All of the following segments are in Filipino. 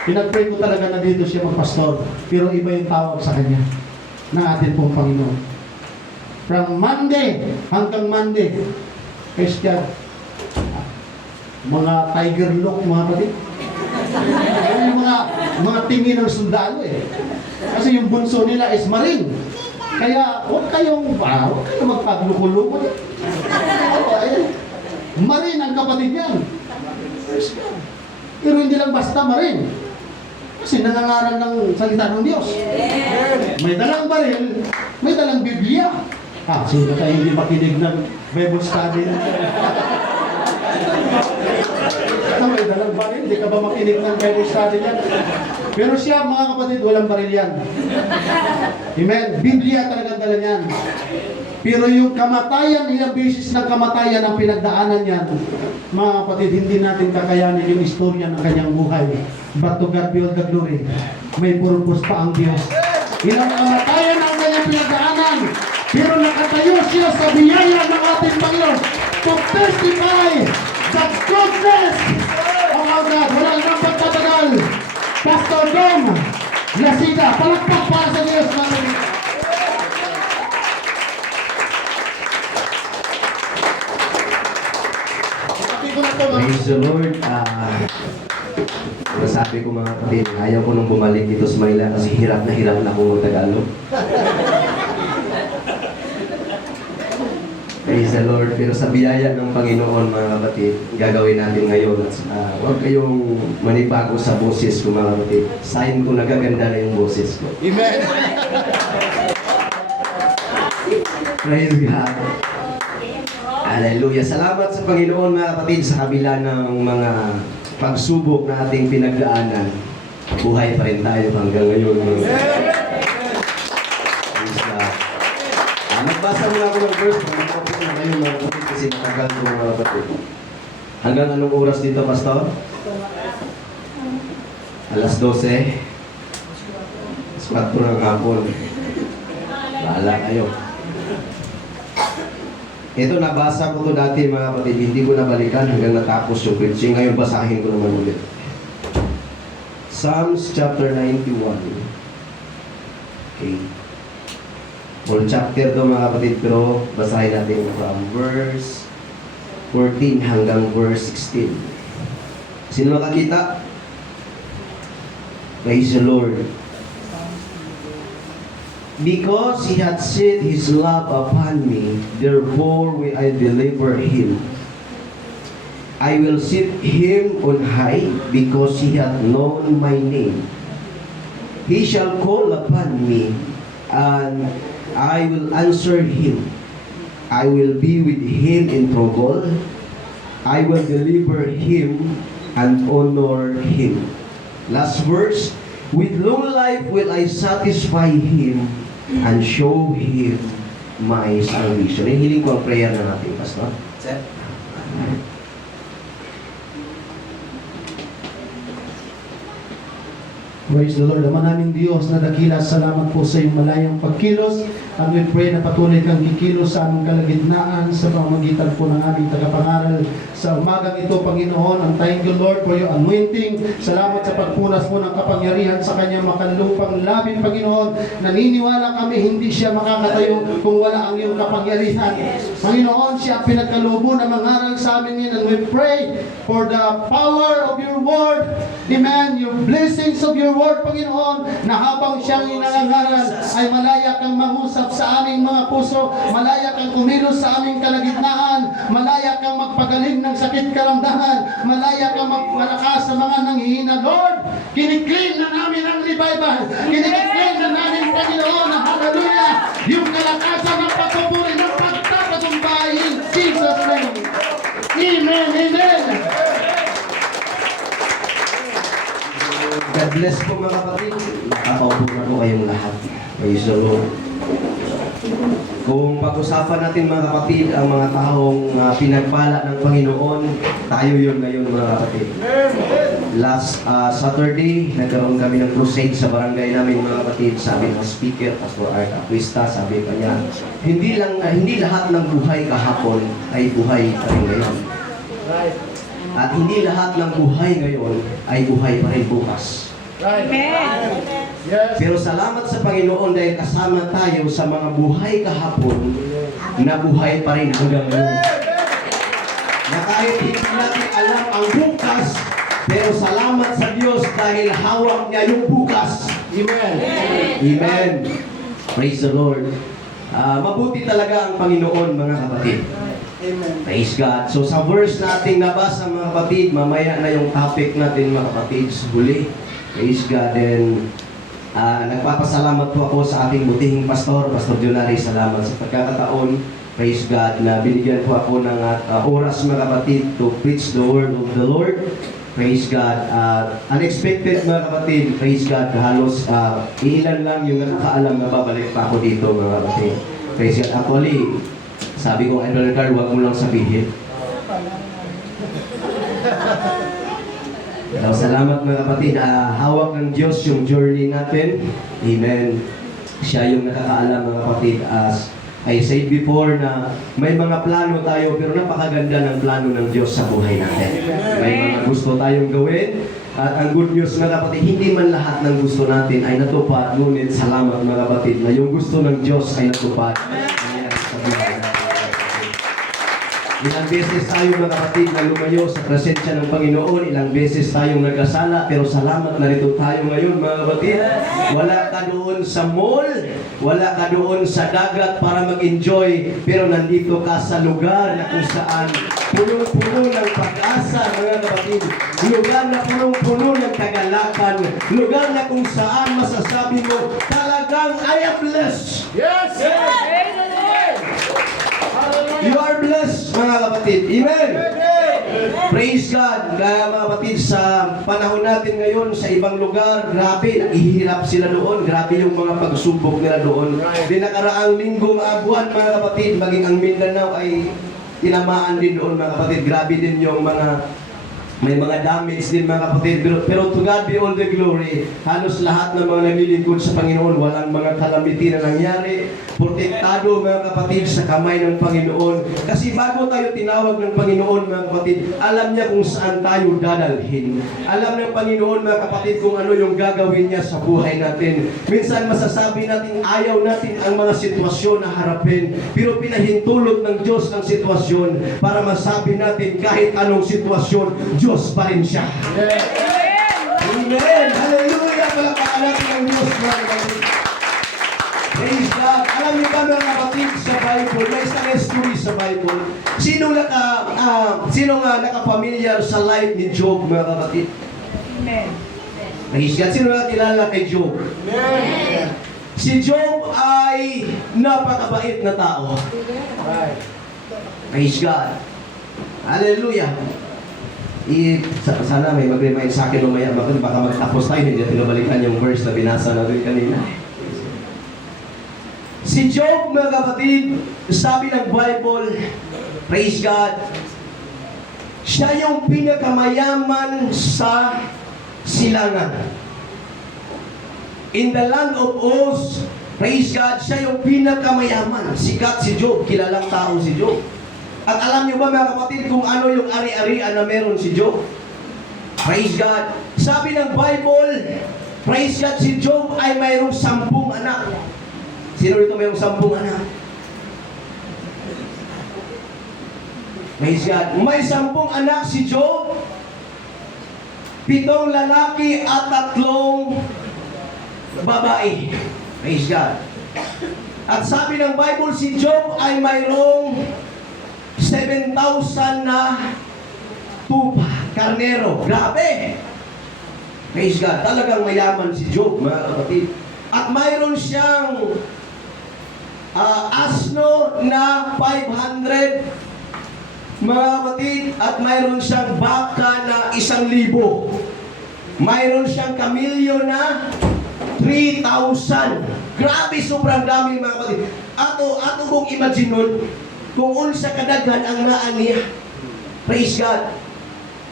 Pinag-pray ko talaga na dito siya magpastor. Pero iba yung tawag sa kanya ng ating pong Panginoon. From Monday hanggang Monday, Christian, mga tiger look, mga kapatid. Yung mga tingin ng sundalo eh. Kasi yung bunso nila is Marine. Kaya huwag kayong magpagluko-luko. Marine ang kapatid niyan. Pero hindi lang basta Marine. Kasi nangangaral ng salita ng Diyos. May dalang baril, may dalang Biblia. Sino tayo hindi makinig ng Bible study? May dalang baril, hindi ka ba makinig ng Bible study yan? Pero siya, mga kapatid, walang baril yan. Amen? Biblia talagang dala niyan. Pero yung kamatayan, ilang beses ng kamatayan ang pinagdaanan niyan, mga kapatid, hindi natin kakayanin yung istorya ng kanyang buhay. But to God be all the glory. May purpose pa ang Diyos. Ilang kamatayan ang kanyang pinagdaanan, pero nakatayo siya sa biyaya ng ating Panginoon to testify the goodness of our God. Wala nang pagtatagal. Pastor Dom Lasida, palakpak para sa Diyos. Praise the Lord. Masabi ko mga kapatid, ayaw ko nung bumalik dito sa Manila kasi hirap na akong Tagalog. Praise the Lord. Pero sa biyaya ng Panginoon, mga kapatid, gagawin natin ngayon. Huwag kayong manibago sa boses ko, mga kapatid. Sign ko nagaganda na yung boses ko. Amen. Praise God. Hallelujah. Salamat sa Panginoon, mga kapatid, sa kabila ng mga pagsubok na ating pinagdaanan. Buhay pa rin tayo hanggang ngayon. Praise God. Nagbasa muna ako ng verse. Magkakapit na kayo, mga kapatid, kasi matagal ko, mga kapatid. Hanggang anong oras dito, Pastor? Alas 12. 4 ng hapon. Bahala kayo. Ito, nabasa ko to dati, mga kapatid. Hindi ko nabalikan hanggang natapos yung preaching. Ngayon, basahin ko naman ulit. Psalms chapter 91. Okay. Full chapter to, mga kapatid, pero basahin natin from verse 14 hanggang verse 16. Sino makakita? Praise the Lord. Because he hath set his love upon me, therefore will I deliver him. I will set him on high, because he hath known my name. He shall call upon me, and I will answer him. I will be with him in trouble. I will deliver him and honor him. Last verse, with long life will I satisfy him and show him my salvation. Hihiling ko ang prayer na natin, Pastor. Sir? Praise the Lord. Ama naming Diyos na dakila, salamat po sa iyong malayang pagkilos. And we pray na patuloy kang kikilos sa aming kalagitnaan sa pamamagitan po ng aming tagapangaral sa umagang ito, Panginoon. And thank you, Lord, for your anointing. Salamat sa pagpunas po ng kapangyarihan sa kanyang makalupang labing, Panginoon. Naniniwala kami hindi siya makakatayo kung wala ang iyong kapangyarihan. Panginoon, siya ang pinagkalubo na mangaral sa amin ngayon. And we pray for the power of your word. Amen. Your blessings of your word, Panginoon, na habang siyang inangaral ay malaya kang mangusap sa aming mga puso, malaya kang kumilos sa aming kalagitnaan, malaya kang magpagaling ng sakit karamdaman, malaya kang magpalakas sa mga nanghihina. Lord, kiniklaim na namin ang revival, kiniklaim na namin, Panginoon, na hallelujah, yung kalakasan ng pagpupuri ng pagtatagumpay in Jesus' name. Amen, amen. God bless po, mga kapatid. Nakakaupo na po kayong lahat. Praise the Lord. Kung pag-usapan natin, mga kapatid, ang mga taong pinagpala ng Panginoon, tayo yun ngayon, mga kapatid. Last Saturday, nagkaroon kami ng crusade sa barangay namin, mga kapatid. Sabi ng speaker, Pastor Art Aquista, sabi pa niya, hindi lahat ng buhay kahapon ay buhay pa rin ngayon. At hindi lahat ng buhay ngayon ay buhay pa rin bukas. Amen. Yes. Pero salamat sa Panginoon dahil kasama tayo sa mga buhay kahapon na buhay pa rin hanggang ngayon. Na kahit hindi natin alam ang bukas, pero salamat sa Diyos dahil hawak niya yung bukas. Amen. Amen. Praise the Lord. Mabuti talaga ang Panginoon, mga kapatid. Amen. Praise God. So sa verse nating nabasa, mga kapatid, mamaya na yung topic natin, mga kapatid, sa huli. Praise God. And nagpapasalamat po ako sa aking butihing pastor, Pastor Jonary. Salamat sa pagkakataon. Praise God na binigyan po ako ng oras, mga kapatid, to preach the word of the Lord. Praise God. Unexpected, mga kapatid. Praise God. Halos ilan lang yung nakakaalam na babalik pa ako dito, mga kapatid. Praise God. Actually, sabi ko, Idol Carl, huwag mo lang sabihin. So, salamat, mga kapatid. Hawak ng Diyos yung journey natin. Amen. Siya yung nakakaalam, mga kapatid. As I said before na may mga plano tayo, pero napakaganda ng plano ng Diyos sa buhay natin. May mga gusto tayong gawin. At ang good news, mga kapatid, hindi man lahat ng gusto natin ay natupad. Ngunit salamat, mga kapatid, na yung gusto ng Diyos ay natupad. Ayan, sa buhay natin. Ilang beses tayo, mga kapatid, na lumayo sa presensya ng Panginoon. Ilang beses tayong nagkasala, pero salamat na rito tayo ngayon, mga kapatid. Wala ka doon sa mall, wala ka doon sa dagat para mag-enjoy, pero nandito ka sa lugar na kung saan punong-puno ng pag-asa, mga kapatid. Lugar na punong-puno ng kagalakan. Lugar na kung saan masasabi mo, talagang I am blessed. Yes. You are blessed, mga kapatid. Amen. Praise God. Kaya mga kapatid, sa panahon natin ngayon, sa ibang lugar, grabe, naghihirap sila doon. Grabe yung mga pagsubok nila doon. Di nakaraang linggo, mga buwan, mga kapatid, maging ang Mindanao ay tinamaan din doon, mga kapatid. Grabe din yung may mga damage din, mga kapatid. Pero to God be all the glory. Halos lahat ng mga naglilingkod sa Panginoon, walang mga calamity na nangyari. Protektado, mga kapatid, sa kamay ng Panginoon. Kasi bago tayo tinawag ng Panginoon, mga kapatid, alam niya kung saan tayo dadalhin. Alam ng Panginoon, mga kapatid, kung ano yung gagawin niya sa buhay natin. Minsan masasabi natin, ayaw natin ang mga sitwasyon na harapin. Pero pinahintulot ng Diyos ang sitwasyon para masabi natin kahit anong sitwasyon, Diyos pa rin siya. Amen! Hallelujah! Palakpakan natin ang Diyos, mga kapatid. Praise God! Alam niyo ba, mga kapatid, sa Bible, may isang story sa Bible. Sino nga nakapamilyar sa life ni Job, mga kapatid? Amen. Praise God! Sino nga kilala kay Job? Amen. Si Job ay napakabait na tao. Praise God! Hallelujah! Sana may mag-remind sa akin mamaya, baka magtapos tayo, hindi natin nabalikan yung verse na binasa natin kanina. Si Job, mga kapatid, sabi ng Bible, praise God, siya yung pinakamayaman sa silangan. In the land of Oz, praise God, siya yung pinakamayaman. Sikat si Job, kilalang tao si Job. At alam niyo ba, mga kapatid, kung ano yung ari-arian na meron si Job? Praise God. Sabi ng Bible, praise God, si Job ay mayroong 10 anak. Sino rito mayroong 10 anak? Praise God. May 10 anak si Job, 7 lalaki at 3 babae. Praise God. At sabi ng Bible, si Job ay mayroong 7,000 na tupa, karnero. Grabe! Praise God. Talagang mayaman si Job, mga kapatid. At mayroon siyang asno na 500, mga kapatid. At mayroon siyang baka na 1,000. Mayroon siyang kamilyo na 3,000. Grabe, sobrang dami, mga kapatid. Ato mong imagine nun, kung unsa kadaghan ang naan niya. Praise God.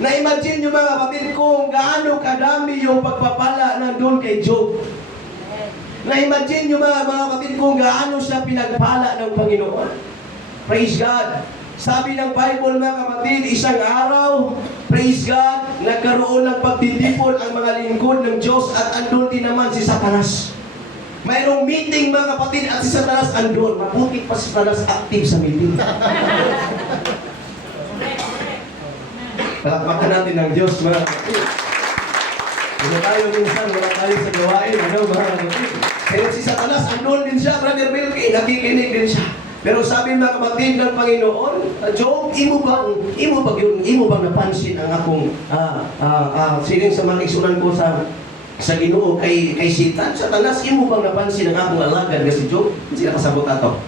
Na-imagine nyo, mga kapatid, kung gaano kadami yung pagpapala nandun kay Job. Na-imagine nyo, mga kapatid, kung gaano siya pinagpala ng Panginoon. Praise God. Sabi ng Bible mga kapatid, isang araw, praise God, nagkaroon ng pagtitipon ang mga lingkod ng Diyos at andun din naman si Satanas. Mayroong meeting mga kapatid at si Satanas andun. Mabuti pa si Satanas active sa meeting. Palakpakan natin ng Diyos mga kapatid. Wala tayo minsan, wala tayo sa gawain, ano mga kapatid. Pero si Satanas andun din siya, Brother Milky, nakikinig din siya. Pero sabi mga kapatid ng Panginoon, Job, imo bang napansin ang akong sining sa mga isunan ko sa Ginoo kay Satan? Satanas, imo bang napansin ang akong alagad nga si Job? Sila kasabot ato.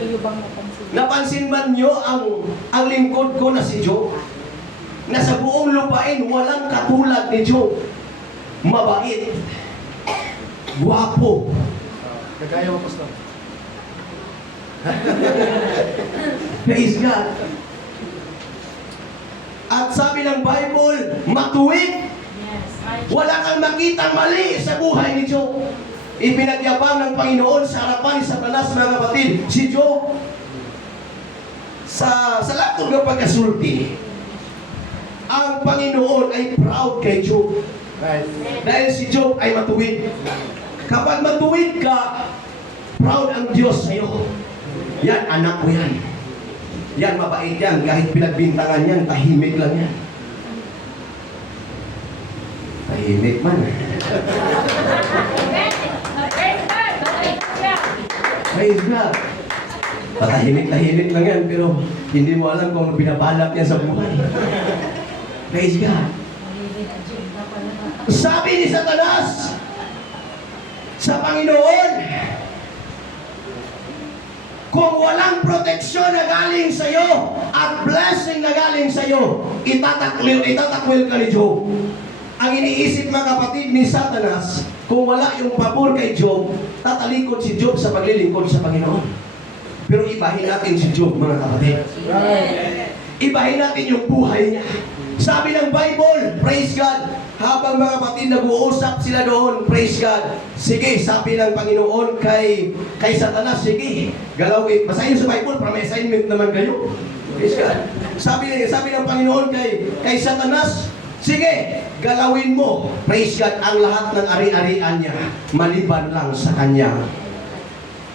Kayo bang napansin? Napansin man nyo ang lingkod ko na si Job? Na sa buong lupain, walang katulad ni Job. Mabait. Guwapo. Kagaya mo, Pastor. Praise God. At sabi ng Bible, matuwid. Wala kang makitang mali sa buhay ni Job. Ipinagyabang ng Panginoon sa harapan ni Satanas mga kapatid. Si Job, sa lahat ng pagkasulti, ang Panginoon ay proud kay Job. Right. Dahil si Job ay matuwid. Kapag matuwid ka, proud ang Diyos sa iyo. Yan, anak ko yan. Yan, mabait yan. Kahit pinagbintangan yan, tahimik lang yan. Tahimik man. Praise God. Patahimik-tahimik lang yan, pero hindi mo alam kung ano binabalak yan sa buhay. Praise God. Sabi ni Satanas sa Panginoon, kung walang proteksyon na galing sa iyo at blessing na galing sa iyo, itatakwil ka ni Job. Ang iniisip mga kapatid ni Satanas, kung wala yung pabor kay Job, tatalikod si Job sa paglilingkod sa Panginoon. Pero ibahin natin si Job mga kapatid. Ibahin natin yung buhay niya. Sabi ng Bible, praise God, habang mga kapatid nag-uusap sila doon, praise God. Sige, sabi ng Panginoon kay Satanas, sige, galawin. Basahin sa Bible, para may assignment naman kayo. Praise God. Sabi ng Panginoon kay Satanas, sige, galawin mo, praise God, ang lahat ng ari-arian niya, maliban lang sa kanyang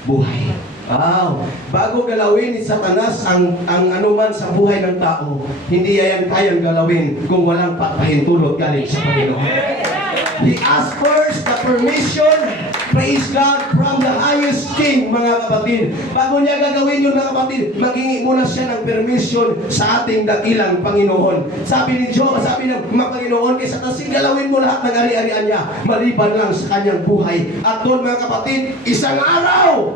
buhay. Wow. Bago galawin ni Satanas ang anuman sa buhay ng tao, hindi yan kayang galawin kung walang pahintulot galing sa Panginoon. He asked first the permission, praise God, from the highest King, mga kapatid. Bago niya gagawin yun, mga kapatid, maghingi muna siya ng permission sa ating dakilang Panginoon. Sabi ni Job, sabi ng mga Panginoon kay Satanas, galawin mo lahat ng ari-arian niya, maliban lang sa kanyang buhay. At doon, mga kapatid, isang araw,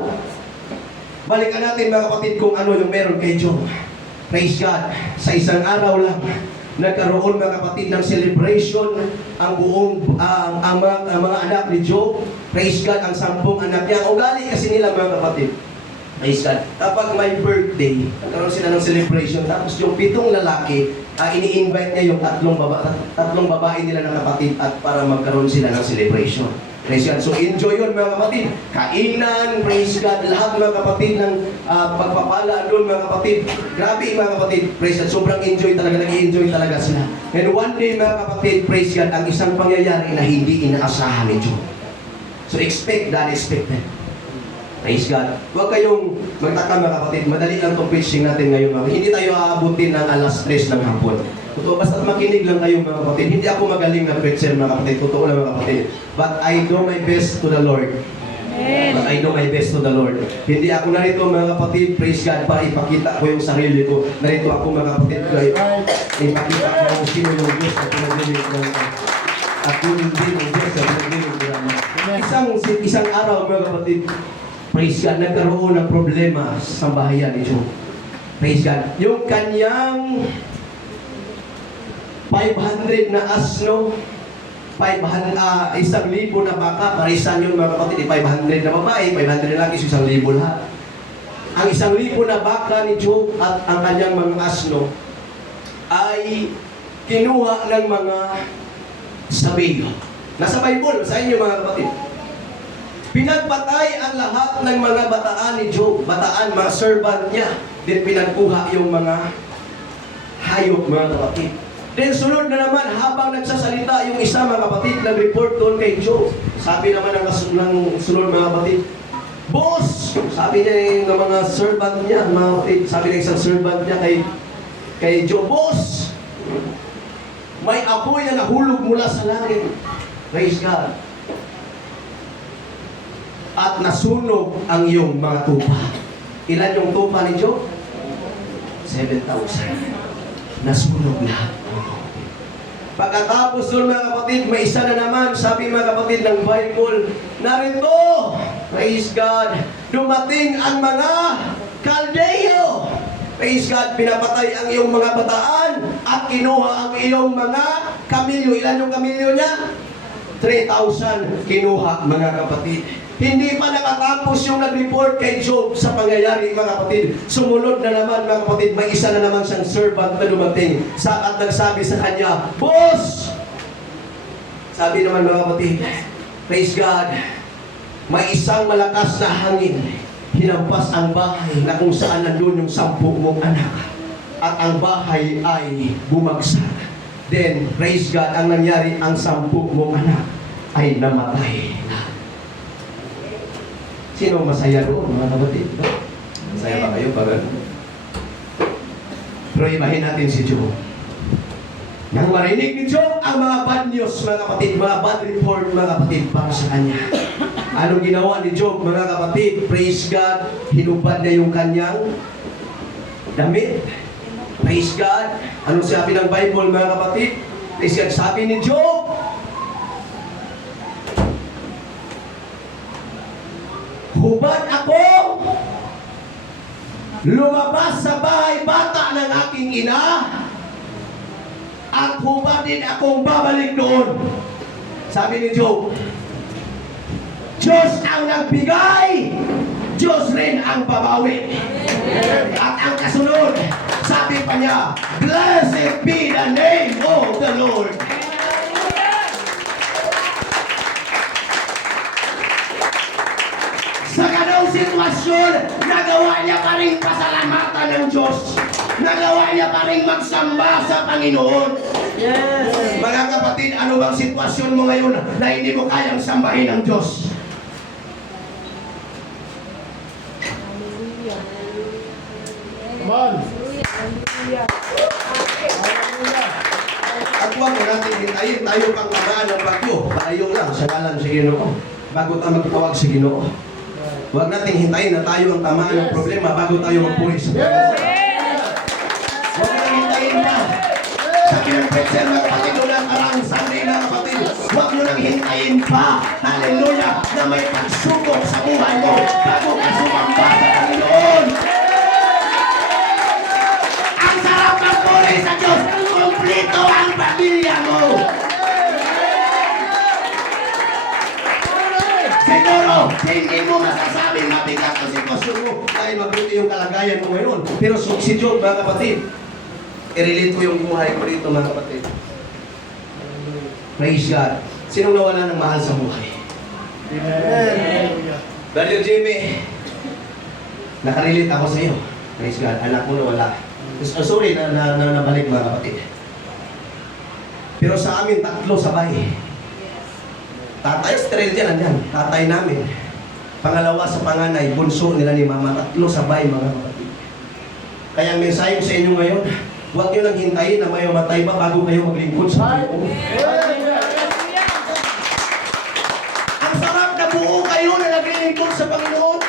balikan natin mga kapatid kung ano yung meron kay Job. Praise God. Sa isang araw lang, nagkaroon mga kapatid ng celebration ang buong ang mga anak ni Job. Praise God, ang 10 anak niya. Ugali kasi nila mga kapatid. Praise God. Kapag may birthday, nagkaroon sila ng celebration. Tapos yung 7 lalaki, ini-invite niya yung 3 babae nila ng kapatid at para magkaroon sila ng celebration. Praise God. So enjoy yun mga kapatid. Kainan, praise God. Lahat mga kapatid ng pagpapala doon mga kapatid. Grabe mga kapatid. Praise God. Sobrang enjoy talaga. Nag-enjoy talaga sila. And one day mga kapatid, praise God, ang isang pangyayari na hindi inaasahan ni Job. So expect the unexpected. Praise God. Huwag kayong magtaka mga kapatid. Madali lang itong preaching natin ngayon. Hindi tayo aabutin ng alas 3 ng hapon. Totoo, basta makinig lang kayo mga kapatid. Hindi ako magaling na preacher mga kapatid. Totoo lang mga kapatid. But I do my best to the Lord. But I do my best to the Lord. Hindi ako narito mga kapatid, praise God, para ipakita ko yung sarili ko. Narito ako mga kapatid, ipakita ko kung sino yung Diyos at pinagdinig ko. At kung hindi yung Diyos at pinagdinig ko. Isang araw mga kapatid, praise God, nagkaroon ng problema sa bahayan ni Job. Praise God. Yung kanyang 500 na asno, 1,000 na baka, parisan yung mga kapatid, 500 na babae, 500 na laki, 1,000 lahat. Ang 1,000 na baka ni Job at ang kanyang mga asno ay kinuha ng mga sabiyo. Nasa Bible, sa inyo mga kapatid. Pinagpatay ang lahat ng mga bataan ni Job, bataan, mga servant niya. Then pinagkuha yung mga hayop, mga kapatid. Then sunod na naman, habang nagsasalita yung isa, mga kapatid, nag-report doon kay Job. Sabi naman ng sunod, mga kapatid, Boss! Sabi niya ng mga servant niya, mga kapatid, sabi ng isang servant niya kay Job, Boss! May apoy na nahulog mula sa langit. Praise God. At nasunog ang iyong mga tupa. Ilan yung tupa ni Job? 7,000. Nasunog lahat. Pagkatapos doon, mga kapatid, may isa na naman, sabi mga kapatid ng Bible, narito, praise God, dumating ang mga Kaldeo. Praise God, pinapatay ang iyong mga bataan at kinuha ang iyong mga kamilyo. Ilan yung kamilyo niya? 3,000 kinuha, mga kapatid. Hindi pa nakatapos yung nag-report kay Job sa pangyayari, mga kapatid. Sumunod na naman, mga kapatid, may isa na naman siyang servant na dumating at nagsabi sa kanya, Boss! Sabi naman, mga kapatid, praise God, may isang malakas na hangin, hinampas ang bahay na kung saan nandun yung 10 mong anak. At ang bahay ay bumagsak. Then, praise God, ang nangyari, ang 10 mong anak ay namatay na. Sino masaya doon, mga kapatid? Masaya ba kayo? Pero ibahin natin si Job. Nang marinig ni Job ang mga bad news, mga kapatid, mga bad report, mga kapatid, para sa kanya. Anong ginawa ni Job, mga kapatid? Praise God, hinubad niya yung kanyang damit. Praise God. Anong sabi ng Bible, mga kapatid? Praise God, sabi ni Job, hubad ako, lumabas sa bahay bata ng aking ina, at hubad din akong babalik doon. Sabi ni Job, Diyos ang nagbigay, Diyos rin ang babawi. At ang kasunod, sabi pa niya, Blessed be the name of the Lord. Sa ganong sitwasyon, nagawa niya pa rin pasalamatan ng Diyos. Nagawa niya pa rin magsamba sa Panginoon. Yes. Mga kapatid, ano bang sitwasyon mo ngayon na hindi mo kayang sambahin ang Diyos? Come on. At huwag mo natin hintayin, tayo pang tamaan ng bagyo. Tayo lang sa ngalan sa Ginoo. Bago tayo magtawag sa Ginoo. Huwag nating hintayin na tayo ang tamaan ng problema bago tayo magpuri sa Panginoon. Huwag nating hintayin na. Sabi ng preacher, mga kapatid, na karang Sunday, mga kapatid, huwag mo nang hintayin pa, hallelujah, na may pagsubok sa buhay mo bago ka sumamba sa Panginoon. Ang sarap magpuri sa Diyos, kumplito ang pamilya mo. Siguro, hindi mo masasabing mabigat ang sitwasyon mo dahil mabuti yung kalagayan mo ngayon. Pero si Job, mga kapatid, i-relate ko yung buhay ko dito, mga kapatid. Praise God. Sinong nawala ng mahal sa buhay? Brother Jimmy, nakarelate ako sa iyo. Praise God. Anak mo nawala. Sorry na nabalik, mga kapatid. Pero sa amin, 3 sabay. Tatay, straight yan, andyan. Tatay namin. Pangalawa sa panganay, bunso nila ni mama. 3 sabay, mga kapatid. Kaya ang mensahe ko sa inyo ngayon, huwag nyo lang hintayin na may matay pa bago kayo maglingkod sa Panginoon. Ang sarap na buo kayo na naglilingkod sa Panginoon.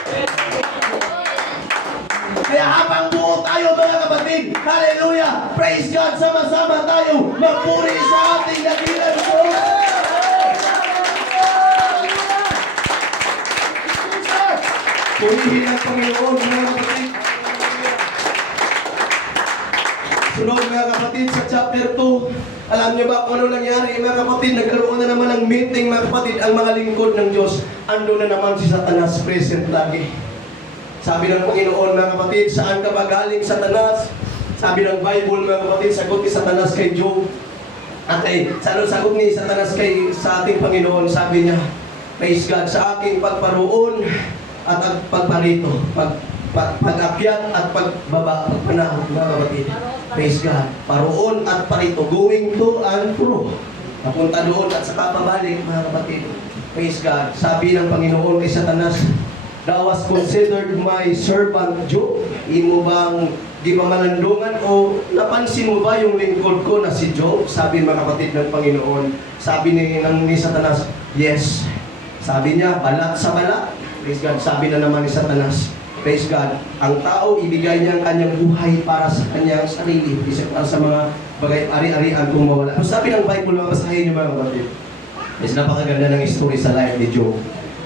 Kaya habang buo tayo, mga kapatid, hallelujah, praise God, sama-sama tayo magpuri sa ating dakilang Diyos. Purihin ang Panginoon, mga kapatid. Sunod, mga kapatid, sa chapter 2, alam niyo ba kung ano nangyari, mga kapatid? Nagkaroon na naman ng meeting, mga kapatid, ang mga lingkod ng Diyos. Ando na naman si Satanas present lagi. Sabi ng Panginoon, mga kapatid, saan ka ba galing, Satanas? Sabi ng Bible, mga kapatid, sagot ni Satanas kay Job. At sagot ni Satanas sa ating Panginoon, sabi niya, praise God, sa aking pagparoon at pagparito, pag-akyat at pagbaba, pagpanahon, mga kapatid. Praise God. Paroon at parito, going to and fro. Napunta doon at saka pabalik, mga kapatid. Praise God. Sabi ng Panginoon kay Satanas, "Thou hast considered my servant Job." Imo bang di ba malandungan o napansin mo ba yung lingkod ko na si Job? Sabi mga kapatid ng Panginoon. Sabi ni Satanas, yes. Sabi niya, balat sa balat. Praise God. Sabi na naman ni Satanas, praise God, ang tao ibigay niya ang kanyang buhay para sa kanyang sarili, para sa mga bagay ari-arian kung mawala. So, sabi ng Bible, mga basahin niyo mga kapatid. Is napakaganda ng story sa life ni Job.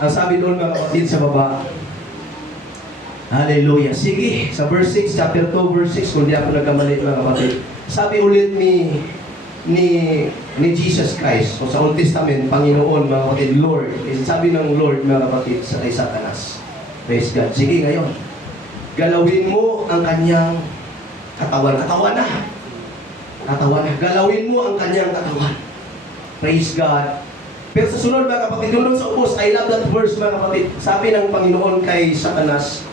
Ang sabi doon mga kapatid sa baba, hallelujah. Sige, sa verse 6, chapter 2, verse 6, kung di ako nagkamali mga kapatid. Sabi ulit ni Jesus Christ, o sa Old Testament, Panginoon, mga kapatid, Lord. Sabi ng Lord, mga kapatid, sa kay Satanas. Praise God. Sige ngayon, galawin mo ang kanyang katawan. Katawan na. Galawin mo ang kanyang katawan. Praise God. Pero sa sunod mga kapatid, doon sa ubos, I love that verse mga kapatid. Sabi ng Panginoon kay Satanas,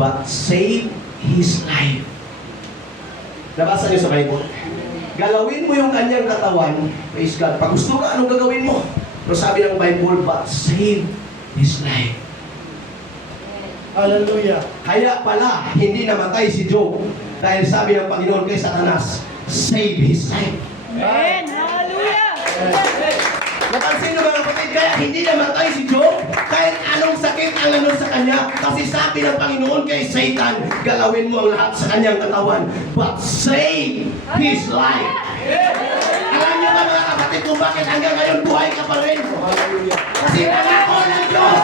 but save his life. Nabasa niyo sa Bible? Galawin mo yung kanyang katawan. Praise God. Pag gusto ka, anong gagawin mo? Pero sabi ng Bible, but save his life. Hallelujah. Kaya pala, hindi namatay si Job. Dahil sabi ng Panginoon kay Satanas, save his life. Amen. Hallelujah. Napansin nyo mga kapatid, kaya hindi namatay si Job kahit anong sakit ang ano sa kanya. Kasi sabi ng Panginoon kay Satan, galawin mo ang lahat sa kanyang katawan, but save his life. Alam niyo ba mga kapatid kung bakit hanggang ngayon buhay ka pa rin? Kasi nangako ng Diyos.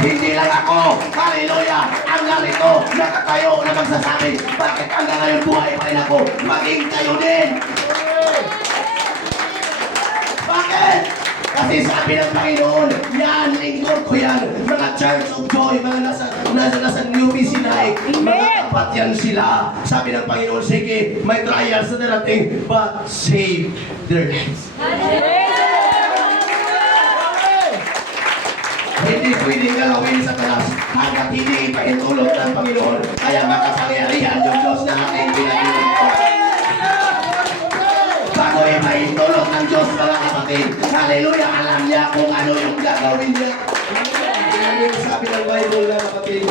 Hindi lang ako, hallelujah, ang narito, nakatayo na magsasabi, bakit hanggang ngayon buhay pa rin ako? Maging kayo din. Bakit? Kasi sabi ng Panginoon, yan, lingkod ko yan, mga Church of Joy, mga nasa New Sinai, mga tapat yan sila. Sabi ng Panginoon, sige, may trials na darating, but save their lives. Hindi pwedeng galawin sa talas hanggat hindi ipahintulot ng Panginoon. Kaya makapangyarihan yung Diyos na ating pinag-iwan. Bago ipahintulot ng Diyos mga kapatid, hallelujah, alam niya kung ano yung gagawin niya. Yan yung sabi ng Bible mga kapatid.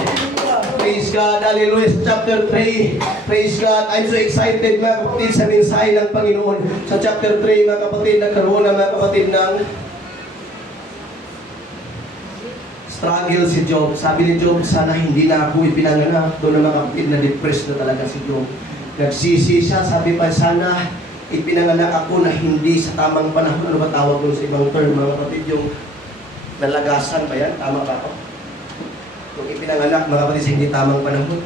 Praise God, hallelujah, chapter 3. Praise God, I'm so excited mga kapatid sa mensahe ng Panginoon. Sa chapter 3 mga kapatid, nagkaroon na mga kapatid ng struggle si Job. Sabi ni Job, sana hindi na ako ipinanganak. Doon na mga kapatid na depressed na talaga si Job. Nagsisi siya, sabi pa, sana ipinanganak ako na hindi sa tamang panahon. Ano ba tawag doon sa ibang term mga kapatid? Yung nalagasan ba yan? Tama ba ako? Kung ipinanganak mga kapatid sa hindi tamang panahon.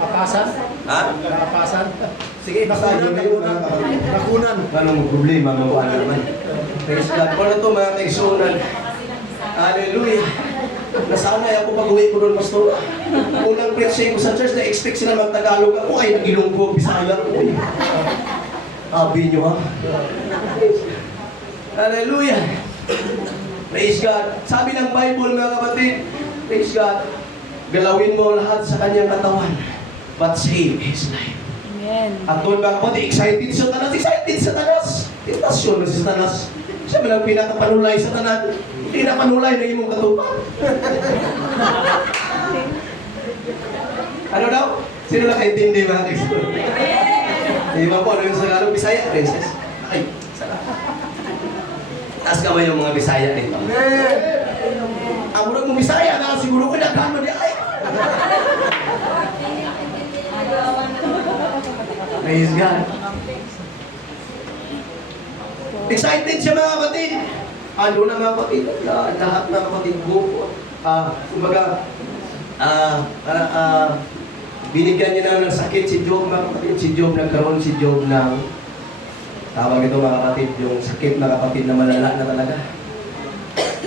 Kapasan? Ha? Kapasan? Sige, basahin nyo yung mga kapatid. Nakunan. Anong problema mga wala naman? Praise God. Kung ito mga kaisunan, hallelujah. Nasanay ako pag-uwi ko doon, pastor. Unang preaching ko sa church, na-expect sila mag-Tagalog ako. Ay, nag-Ilonggo, Bisaya ko. Abi nyo ha? Hallelujah. Praise God. Sabi ng Bible mga kapatid, praise God, galawin mo lahat sa kanyang katawan, but save his life. Amen. At doon mga kapatid, excited sa tanas. Tentasyon na si tanas. Siya ba lang pinakapanulay sa tanan? Pinapanulay na imong katupan. Ano daw? Sino lang kaintindi mga kaisunan? Hindi ba po, ano yung sa Tagalog? Bisaya, princess? Ay, salamat. Taas kamay yung mga Bisaya nito. Ang murag mong Bisaya na siguro ko nagkano di ay. Praise God. Excited siya mga kapatid. Ano na mga kapatid? Lahat ng kapatid ko. Kumbaga, binigyan niya na ng sakit si Job mga kapatid. Si Job nagkaroon si Job ng tawag ito mga kapatid, yung sakit mga kapatid na malala na talaga.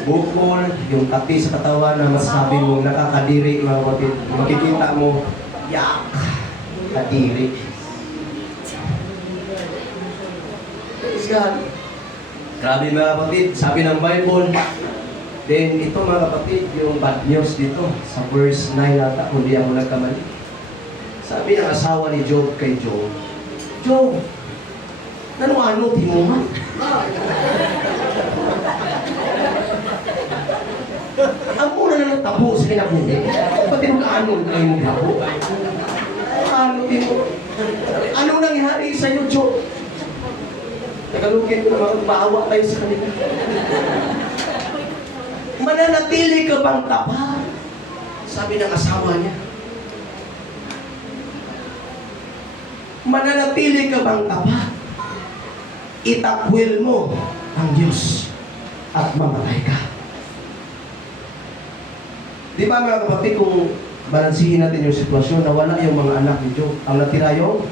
Bukol, yung kati sa katawan na masabi mo nakakadiri mga kapatid. Makikita mo, yak, kadiri. Praise God. Grabe mga kapatid, sabi ng Bible, Then ito mga kapatid, yung bad news dito sa verse 9 nata, kung di ako nagkamali. Sabi ng asawa ni Job kay Job, Job, ano timuhan? Ang muna na natabo sa kinabuhi. Pati nung kaano kayo mong tabo? Ano nangyari sa iyo, Job? Tagalugin ko na magpaawa tayo sa kanila. Mananatili ka bang tapat? Sabi ng asawa niya. Mananatili ka bang tapat? Itakwil mo ang Diyos at mamatay ka. Di ba mga kapatid, kung balansihin natin yung sitwasyon, nawala yung mga anak ni Job. Ang natira yung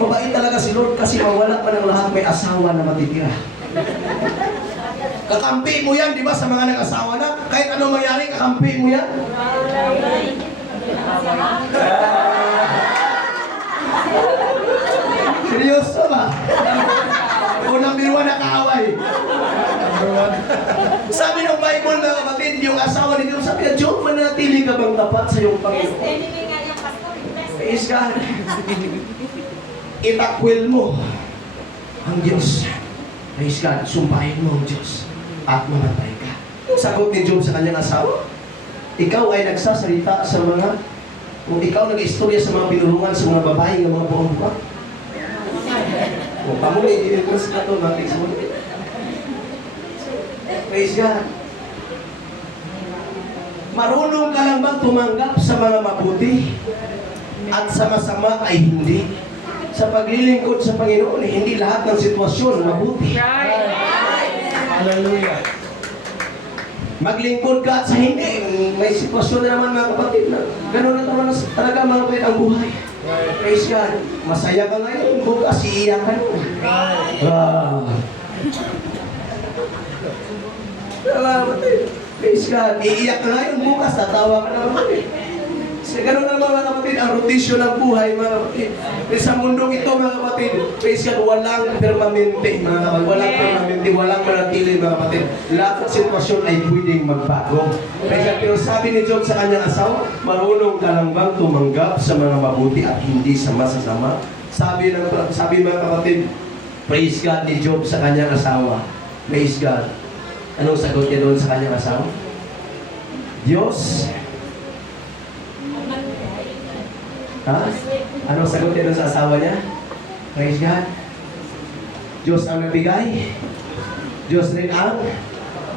mabait talaga si Lord kasi mawala pa ng lahat, may asawa na matitira. Kakampi mo yan, di ba, sa mga nag-asawa na? Kahit anong mangyari, kakampi mo yan. Seryoso ba? O number 1 na kaaway. Sabi ng Bible mga kapatid, yung asawa ni Job, sabi niya, Job, manatili ka bang tapat sa iyong Panginoon? Praise God. Itakwil mo ang Diyos. Praise God. Sumpahin mo ang Diyos at mamatay ka. Sagot ni Job sa kanyang asawa, ikaw ay nagsasalita sa mga, kung ikaw nag-istorya sa mga binulungan sa mga babae ng mga buong buwan. O, pamuli, hindi mo sa ito, natin sa mga. Praise God. Marunong ka lang bang tumanggap sa mga mabuti at sa masama ay hindi? Sa paglilingkod sa Panginoon, hindi lahat ng sitwasyon mabuti. Hallelujah. Maglingkod ka at sa hindi, may sitwasyon na naman mga kapatid na gano'n na naman talaga mga kapatid ang buhay. Praise God. Masaya ka ngayon, bukas iiyak ka nun. Praise God. Iiyak ka ngayon, bukas tatawa ka na naman eh. Kasi gano'n na mga kapatid, ang rotasyon ng buhay mga kapatid. Sa mundong ito mga kapatid, praise God, walang permanente mga kapatid. Walang permanente, walang manatili mga kapatid. Lahat ng sitwasyon ay pwedeng magbago. Praise God. Pero sabi ni Job sa kanyang asawa, marunong ka lang bang tumanggap sa mga mabuti at hindi sa masasama? Sabi mga kapatid, praise God ni Job sa kanyang asawa. Praise God. Anong sagot niya doon sa kanyang asawa? Diyos. Ha? Anong sagot niya doon sa asawa niya? Praise God. Diyos ang nagbigay. Diyos rin ang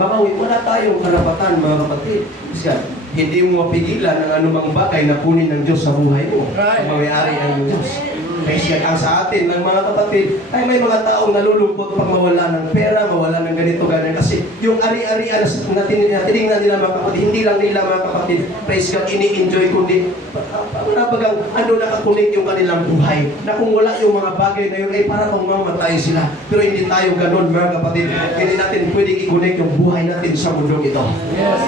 baka wala tayong karapatan mga kapatid. Praise God. Hindi mo mapigilan ang anumang bagay na kunin ng Diyos sa buhay mo. Ang may-ari ang Diyos. Praise God. Ang sa atin ng mga kapatid ay may mga taong nalulungkot pag mawala ng pera, mawala ng ganito, ganyan. Kasi yung ari-arian na tinignan nila mga kapatid, hindi lang nila mga kapatid, praise God, ini-enjoy kundi nabagang ano nakakunik yung kanilang buhay. Na kung wala yung mga bagay na yun, ay para kung mamatay sila. Pero hindi tayo ganun mga kapatid. Hindi natin pwedeng i-connect yung buhay natin sa mundong ito. Yes,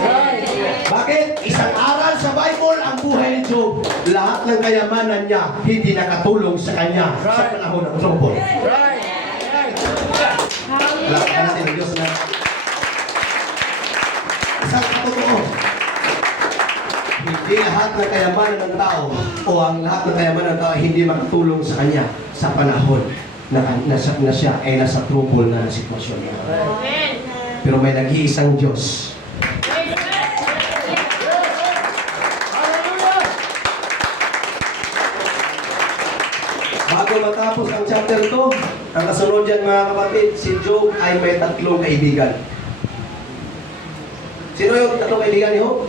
Bakit? Isang aral sa Bible ang buhay ni Job. Lahat ng kayamanan niya hindi nakatulong sa kanya sa panahon ng trouble. Lahat natin ang Diyos na isang katotoo. Hindi lahat ng kayamanan ng tao o ang lahat ng kayamanan ng tao hindi makatulong sa kanya sa panahon na siya ay nasa trouble na sitwasyon niya. Pero may nag-iisang Diyos. Bago matapos ang chapter 2, ang kasunod dyan mga kapatid, si Job ay may 3 kaibigan. Sino yung 3 kaibigan ni Job?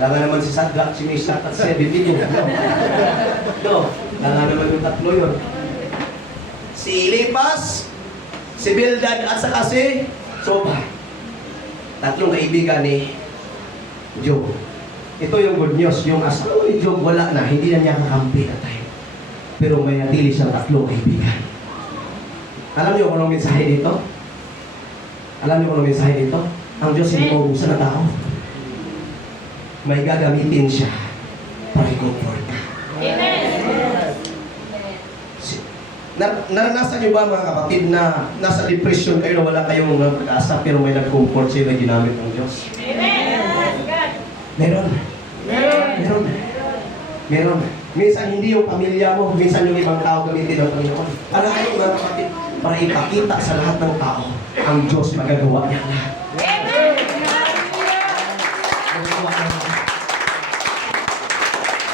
Alam nga naman si Sadrak, si Meshach at si Abednego. No, alam nga naman yung 3 yun. Si Eliphaz, si Bildad at saka si Zophar. 3 kaibigan ni Job. Ito yung good news, yung asawa ni Job wala na, hindi na niya kakampi na tayo. Pero may natili siyang 3 kaibigan. Alam niyo kung anong mensahe dito? Alam niyo kung anong mensahe dito? Ang Diyos hindi maubusan na tao. May gagamitin siya para i-comfort ka. Naranasan niyo ba mga kapatid na nasa depression kayo na wala kayong pag-asa pero may nag-comfort sila ginamit ng Diyos? Meron. Meron. Minsan hindi yung pamilya mo, minsan yung ibang tao gamitin ng Panginoon. Alam kayo mga kapatid, para ipakita sa lahat ng tao, ang Diyos magagawa niya lahat.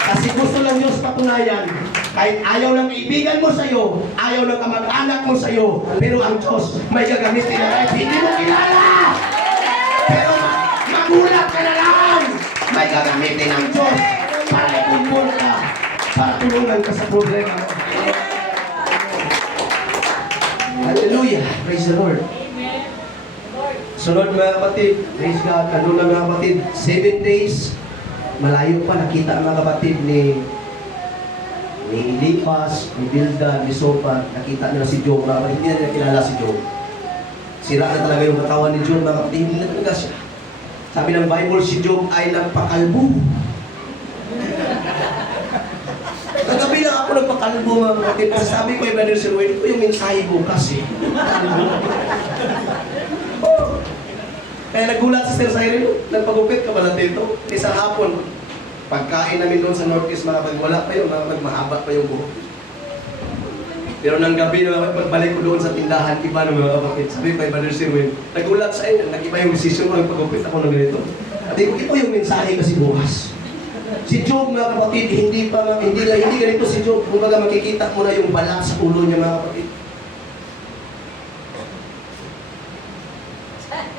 Kasi gusto lang Diyos patunayan, kahit ayaw ng kaibigan mo sa'yo, ayaw ng kamag-anak mo sa'yo, pero ang Diyos may gagamitin na kahit hindi mo kilala. Pero magulat ka na lang, may gagamitin ang Diyos para ikumpul ka, para tulungan ka sa problema mo. Hallelujah! Praise the Lord. Sunod mga kapatid, praise God, ano na mga kapatid, 7 days, malayo pa nakita ang mga kapatid ni Eliphaz, ni Bildad, ni Zophar, nakita nila si Job, mga kapatid, hindi na nila kilala si Job. Sira na talaga yung katawan ni Job, mga kapatid, hindi na talaga siya. Sabi ng Bible, si Job ay nagpakalbo. Kagabi lang ako nagpakalbo, mga kapatid. Sabi ko, Brother Sirwin, ito yung mensahe bukas eh. Kaya nagulat si Sir Cyril, nagpagupit ka pala dito. Isang hapon, pagkain namin doon sa Northeast, mga kapatid, wala pa yun, mga kapatid, mahaba pa yung buhok. Pero nang gabi na pagbalik ko doon sa tindahan, iba na mga kapatid. Sabi ko kay Brother Sirwin, nagulat sa inyo, nag-iba yung decision ko, nagpagupit ako ng ganito. At ito yung mensahe kasi bukas. Si Job, mga kapatid, hindi ganito si Job. Kung baga makikita mo na yung balat sa ulo niya, mga kapatid.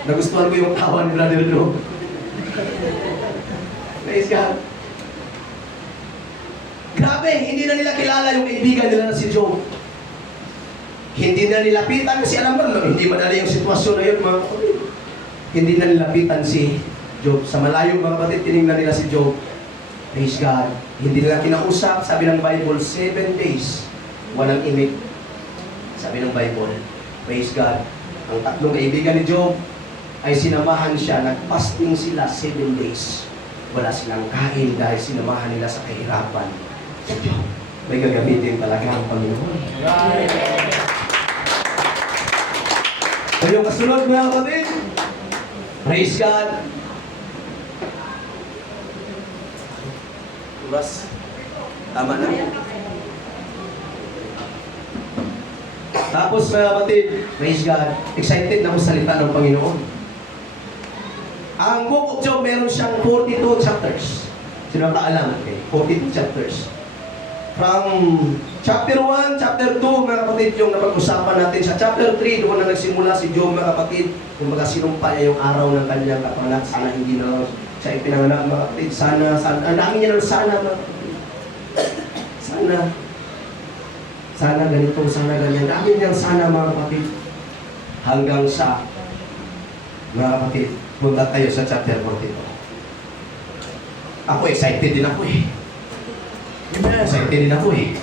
Nagustuhan ko yung tawa ni Brother Job. Praise God. Grabe, hindi na nila kilala yung kaibigan nila na si Job. Hindi na nilapitan kasi alam mo, hindi madali yung sitwasyon na yun, mga kapatid. Hindi na nilapitan si Job. Sa malayo, mga kapatid, tinignan nila si Job. Praise God. Hindi nila kinausap. Sabi ng Bible, 7 days. Walang imik. Sabi ng Bible, praise God. Ang tatlong kaibigan ni Job ay sinamahan siya. Nag-fasting sila 7 days. Wala silang kain dahil sinamahan nila sa kahirapan. Si Job, may gagamitin talaga ang Panginoon. So yung kasunod mga kapatid, praise God. Mas, tama na. Tapos mga kapatid, praise God, excited na ako salita ng Panginoon. Ang Book of Job, meron siyang 42 chapters. Sino ba alam? Okay, 42 chapters. From chapter 1, chapter 2, mga kapatid, yung napag-usapan natin. Sa chapter 3, doon na nagsimula si Job, mga kapatid. Kung baga sinumpa niya yung araw ng kanyang kapanganak. Sana hindi na siya ipinanganak, mga kapatid. Sana. Ang dami niya ng sana, mga kapatid. Sana ganito, sana ganyan. Dami niyang sana, mga kapatid. Hanggang sa, mga kapatid, punta tayo sa chapter 42. Ako, excited din ako eh. Excited din ako eh.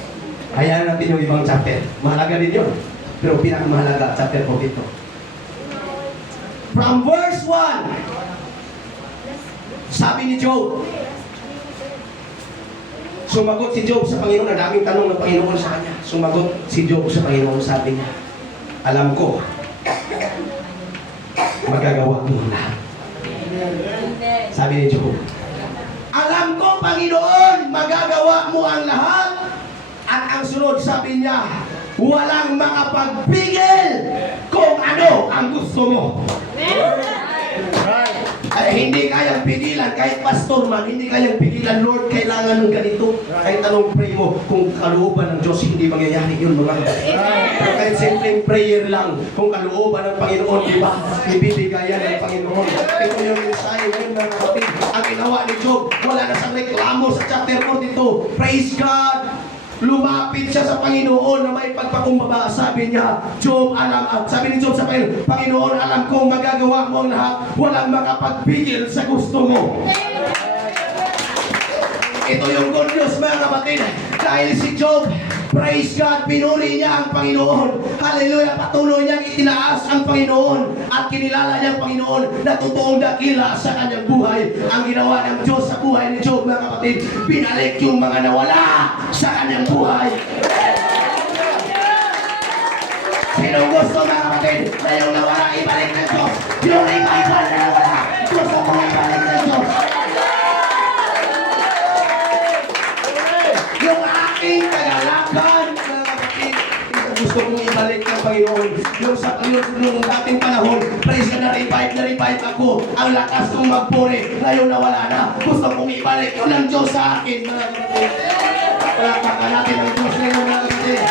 Hayaan natin yung ibang chapter. Mahalaga din yun. Pero pinakamahalaga, chapter 42. From verse 1, sabi ni Job, sumagot si Job sa Panginoon. Ang daming tanong ng Panginoon sa kanya. Sumagot si Job sa Panginoon. Sabi niya, alam ko, magagawa mo lahat. Sabi ni Job, alam ko, Panginoon, magagawa mo ang lahat. At ang sunod, sabi niya, walang makapagpigil kung ano ang gusto mo. Ay, hindi kayang pigilan, kahit pastor man, hindi kayang pigilan, Lord, kailangan ng ganito. Kahit anong pray mo, kung kalooban ng Diyos, hindi mangyayari yun, mga kapatid. Pero kahit simpleng prayer lang, kung kalooban ng Panginoon, di ba? Ibibigayan ng Panginoon. Ito yung mensahe ngayon, mga kapatid. Ang ginawa ni Job, wala na siyang reklamo sa chapter 42. Praise God! Lumapit siya sa Panginoon na may pagpakumbaba. Sabi niya, Job, sabi ni Job sa Panginoon, Panginoon, alam kong magagawa mo ang lahat. Walang makapagpigil sa gusto mo. Ito yung good news, mga kapatid. Dahil si Job, praise God, pinuri niya ang Panginoon. Hallelujah, patuloy niyang itinaas ang Panginoon at kinilala niya ang Panginoon na totoong dakila sa kanyang buhay. Ang ginawa ng Diyos sa buhay ni Job, mga kapatid, binalik yung mga nawala sa kanyang buhay. Sinong gusto mga kapatid na yung nawala ibalik ng Diyos? Yung revival na nawala, gusto mong ibalik ng Diyos? Yung aking kagalakan, mga kapatid, gusto kong ibalik ng Panginoon. Yung dating panahon, praise ka na revive ako. Ang lakas kong magpuri, ngayon nawala na. Gusto kong ibalik yun ng Diyos sa akin, mga kapatid. Palakpakan natin ang Diyos ngayon, mga kapatid.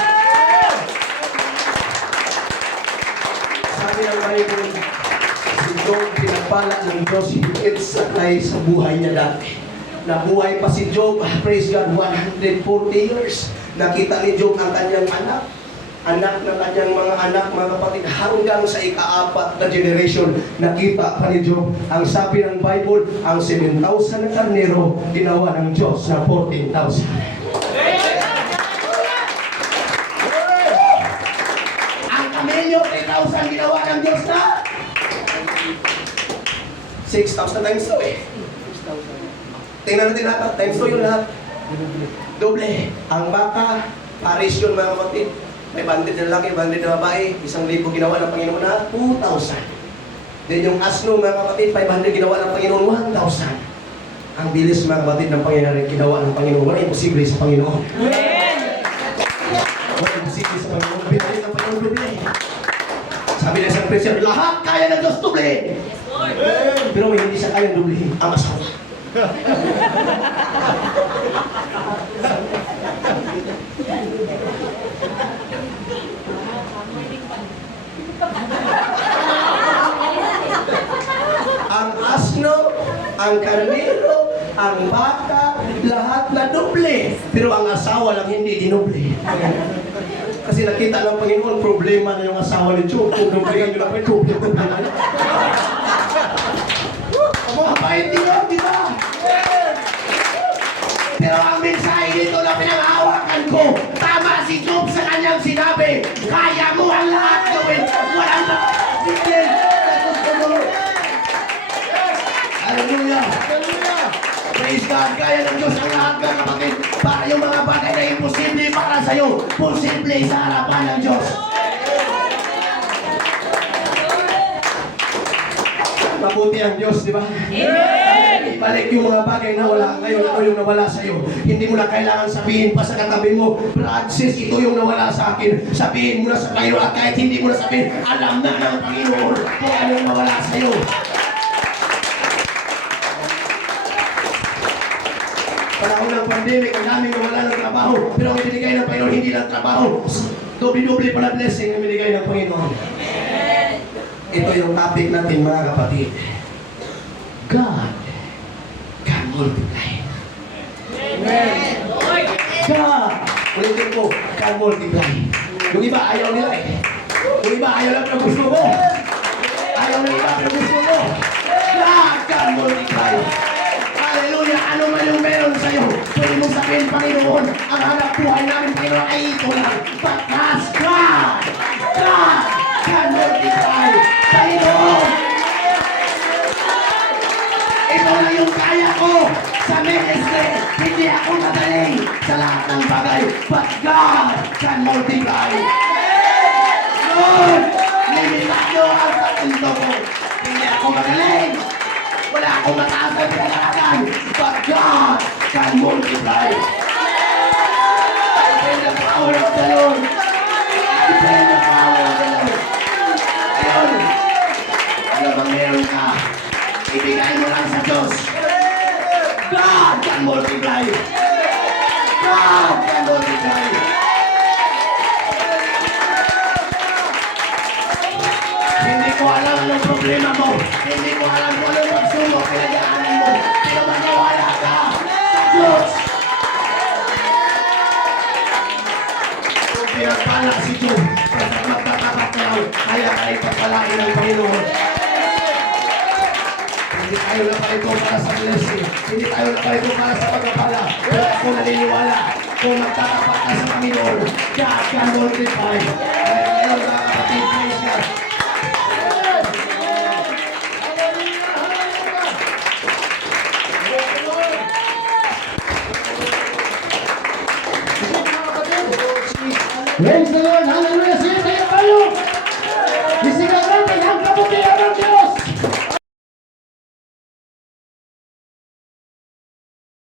Sabi ng Bible, si Job pinagpala ng Diyos higit sakay sa buhay niya dati. Nabuhay pa si Job, praise God, 140 years. Nakita ni Job ang kanyang anak ng kanyang mga anak, mga kapatid, hanggang sa ika-4 na generation, nakita pa ni Job. Ang sabi ng Bible, ang 7,000 na karnero, ginawa ng Diyos na 14,000. Ang kamelyo, 3,000 ginawa ng Diyos na 6,000 times 2 eh. Tingnan natin lahat, times 2 yung lahat. Doble. Ang baka, pares yun mga kapatid. May bandit na lalaki, bandit na babae, 1,000 ginawa ng Panginoon na 2,000. Then yung asno mga kapatid, 500 ginawa ng Panginoon 1,000. Ang bilis mga kapatid ng Panginoon ginawa ng Panginoon. Wala imposible sa Panginoon. Wala imposible sa Panginoon. Binalik ng Panginoon doble. Sabi na isang Christian, lahat kaya ng Diyos doble. Pero may hindi siya kayang doble. Ang asawa. Ang asno, ang karnero, ang baka, lahat na doble. Pero ang asawa lang hindi dinoble. Kasi nakita ng Panginoon, problema na yung asawa ni Job. Kung nabalikan nyo lang may doble. Mabait din yun, di ba? Pero ang mensahe dito na pinangahawakan ko, tama si Job sa kanyang sinabi, kaya mo ang lahat gawin. Walang lahat. Hallelujah! Praise God! Kaya ng Diyos ang lahat mga kapatid. Para yung mga bagay na imposible para sa'yo, posible sa harapan ng Diyos. Mabuti ang Diyos, di ba? Amen! Ibalik yung mga bagay na wala ngayon, ano yung nawala sa'yo. Hindi mo na kailangan sabihin pa sa katabi mo, Brad, sis, ito yung nawala sa akin. Sabihin mo na sa Panginoon at kahit hindi mo na sabihin, alam na ng Panginoon kung ano yung nawala sa'yo. Panahon ng pandemic, ang daming nawala ng trabaho. Pero ang ibinigay ng Panginoon, hindi lang trabaho. Doble-doble pala blessing ang ibinigay ng Panginoon. Ito yung topic natin mga kapatid. God can multiply. Amen. God, ulitin ko, can multiply. Yung iba ayaw nila eh. Yung iba ayaw lang pero gusto mo. Ayaw ng iba pero gusto mo. God can multiply. Hallelujah! Ano man yung meron sa'yo, pwede mong sabihin, Panginoon, ang hanap buhay namin, Panginoon, ay ito lang. But God can multiply. Panginoon, ito lang yung kaya ko sa ministry. Hindi ako magaling sa lahat ng bagay. But God can multiply. Lord, limitado ang talento ko. Hindi ako magaling. Wala akong mataas na pinalakan. But God can multiply. I feel the power of the Lord. I feel the power of the Lord. Ayun. Ano bang meron ka? Ibigay mo lang sa Diyos. God can multiply. God can multiply. Hindi ko alam anong problema mo. Hindi ko alam kung anong pagsubok pinagdaanan mo. Pero maniwala ka sa Diyos. Kung pinagpala si Diyos, kasi magtatapat ka lang, kaya ka ipagpalain ng Panginoon. Hindi tayo na pa ito para sa blessing. Hindi tayo na pa ito para sa pagkapala. Pero ako naniniwala, kung magtatapat ka sa Panginoon, God can multiply. Kaya ngayon mga kapatid, praise God. Praise the Lord! Hallelujah! Sige tayo!